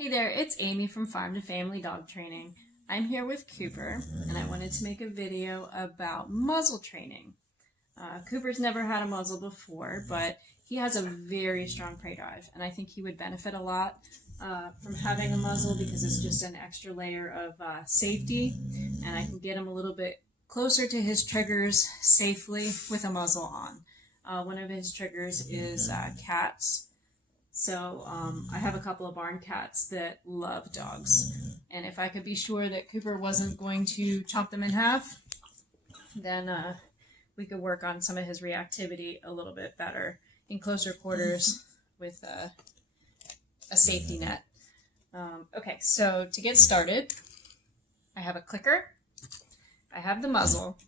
Hey there, it's Amy from Farm to Family Dog Training. I'm here with Cooper, and I wanted to make a video about muzzle training. Cooper's never had a muzzle before, but he has a very strong prey drive, and I think he would benefit a lot from having a muzzle because it's just an extra layer of safety, and I can get him a little bit closer to his triggers safely with a muzzle on. One of his triggers is cats. So I have a couple of barn cats that love dogs. And if I could be sure that Cooper wasn't going to chomp them in half, then we could work on some of his reactivity a little bit better in closer quarters with a safety net. Okay, so to get started, I have a clicker, I have the muzzle,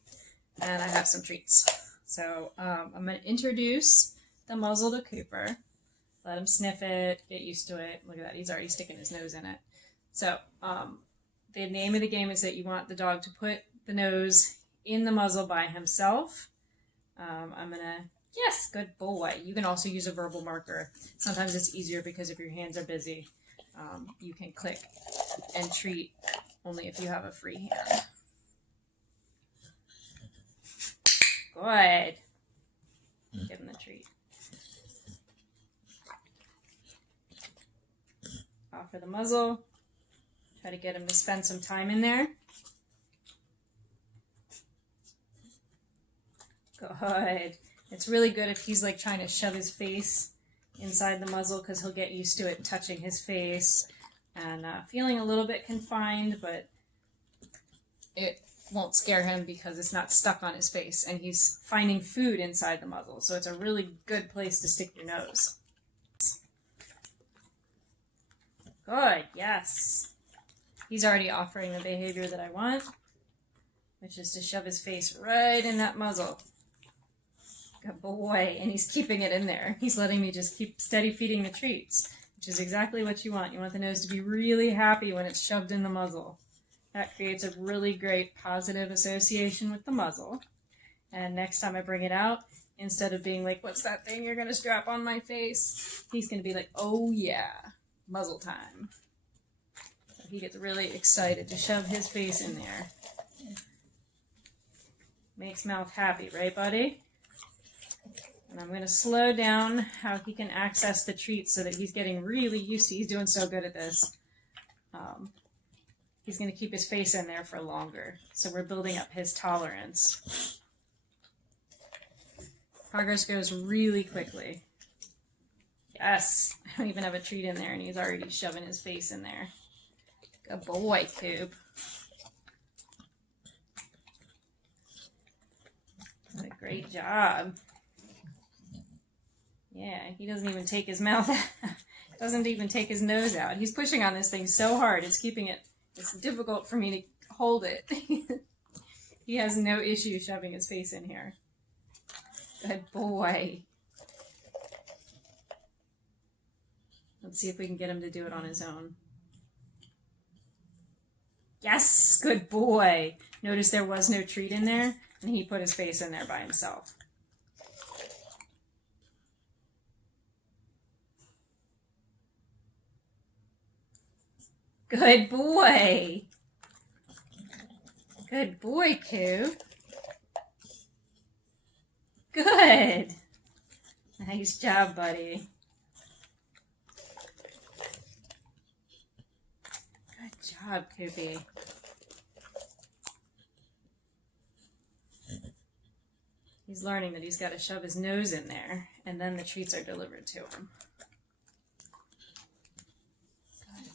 and I have some treats. So I'm going to introduce the muzzle to Cooper. Let him sniff it, get used to it. Look at that, he's already sticking his nose in it. So the name of the game is that you want the dog to put the nose in the muzzle by himself. I'm gonna, yes, good boy. You can also use a verbal marker. Sometimes it's easier because if your hands are busy, you can click and treat only if you have a free hand. Good. Give him the treat. Offer the muzzle. Try to get him to spend some time in there. Good. It's really good if he's like trying to shove his face inside the muzzle because he'll get used to it touching his face and feeling a little bit confined, but it won't scare him because it's not stuck on his face and he's finding food inside the muzzle. So it's a really good place to stick your nose. Good, yes. He's already offering the behavior that I want, which is to shove his face right in that muzzle. Good boy, and he's keeping it in there. He's letting me just keep steady feeding the treats, which is exactly what you want. You want the nose to be really happy when it's shoved in the muzzle. That creates a really great positive association with the muzzle. And next time I bring it out, instead of being like, what's that thing you're going to strap on my face? He's going to be like, oh yeah. Muzzle time. So he gets really excited to shove his face in there. Makes mouth happy, right, buddy? And I'm going to slow down how he can access the treats so that he's getting really used to. He's doing so good at this. He's going to keep his face in there for longer. So we're building up his tolerance. Progress goes really quickly. Yes, I don't even have a treat in there and he's already shoving his face in there. Good boy, Coop. What a great job. Yeah, he doesn't even take his mouth out. Doesn't even take his nose out. He's pushing on this thing so hard, it's difficult for me to hold it. He has no issue shoving his face in here. Good boy. Let's see if we can get him to do it on his own. Yes, good boy. Notice there was no treat in there, and he put his face in there by himself. Good boy. Good boy, Coop. Good. Nice job, buddy. Good job, Koopy. He's learning that he's got to shove his nose in there, and then the treats are delivered to him. Good.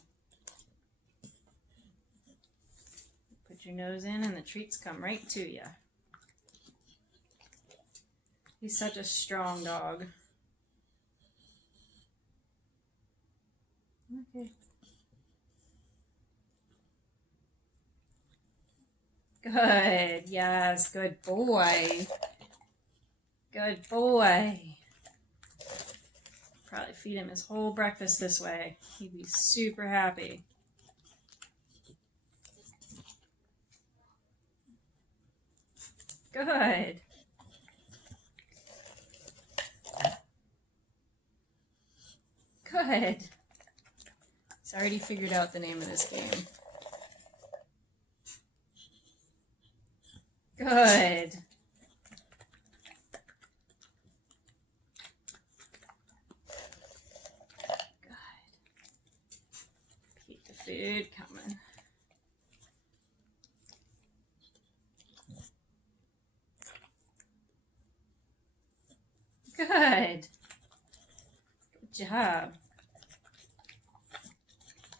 Put your nose in, and the treats come right to you. He's such a strong dog. Okay. Good, yes, good boy. Good boy. Probably feed him his whole breakfast this way. He'd be super happy. Good. Good. He's already figured out the name of this game. Good. Good. Keep the food coming. Good. Good job.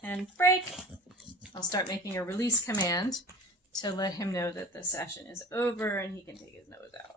And break. I'll start making a release command to let him know that the session is over and he can take his nose out.